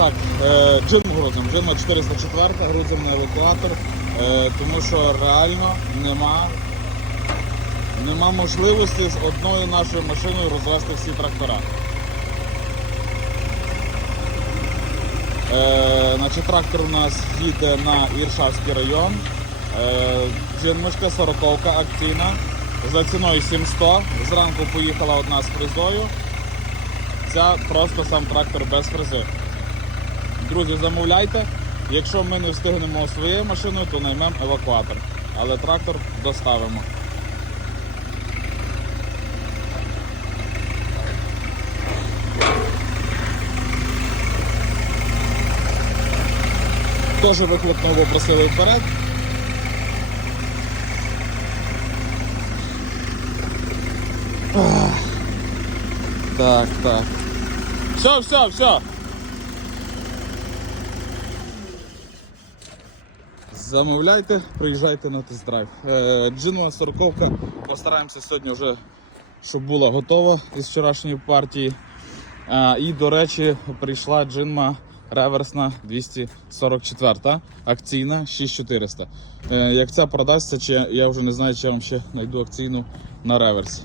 так, е, джин грузимо. Джин 404, грузимо на евакуатор, е, тому що реально нема, нема можливості з одною нашою машиною розвести всі трактора. Е, значить, трактор у нас їде на Іршавський район. Джинмочка 40 акційна. За ціною 700. Зранку поїхала одна з фрезою. Ця просто сам трактор без фрези. Друзі, замовляйте. Якщо ми не встигнемо своєю машиною, то наймемо евакуатор. Але трактор доставимо. Теж вихлопного просили вперед. Так, так. Все, все, все. Замовляйте, приїжджайте на тест-драйв. Е, Джинова сороковка. Постараємося сьогодні вже, щоб була готова із вчорашньої партії. І, до речі, прийшла джинма реверсна 244, акційна 6400. Е, як ця продасться, чи я вже не знаю, чи я вам ще знайду акційну на реверс.